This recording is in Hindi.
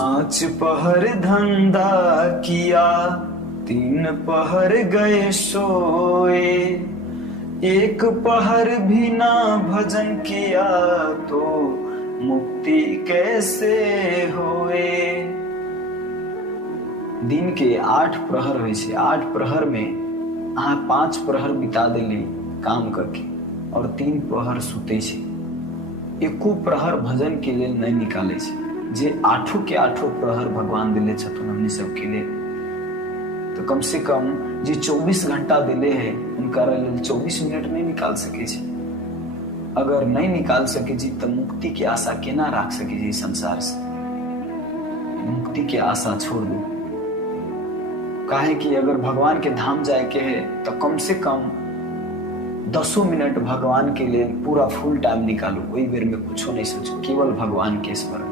पांच पहर धंधा किया, तीन पहर गए सोए, एक पहर भी ना भजन किया तो मुक्ति कैसे होए। दिन के 8 प्रहर होइ छै। 8 प्रहर में अहाँ 5 प्रहर बिता देली काम करके और 3 प्रहर सुते छै। एको प्रहर भजन के लिए नहीं निकाले छै। जे 8 के 8 प्रहर भगवान दिले छथुन हमनी सबके लिए, तो कम से कम जे 24 घंटा दिले है उनका 24 मिनट नहीं निकाल सके छै। अगर नहीं निकाल सके जी तो मुक्ति की आशा केना राख सके जी संसार से। मुक्ति की आशा छोड़ दो। काहे कि अगर भगवान के धाम जाए के है तो कम से कम 10 मिनट भगवान के लिए पूरा फुल टाइम निकालो। वही बेर में कुछ नहीं सोचो, केवल भगवान के स्मरण।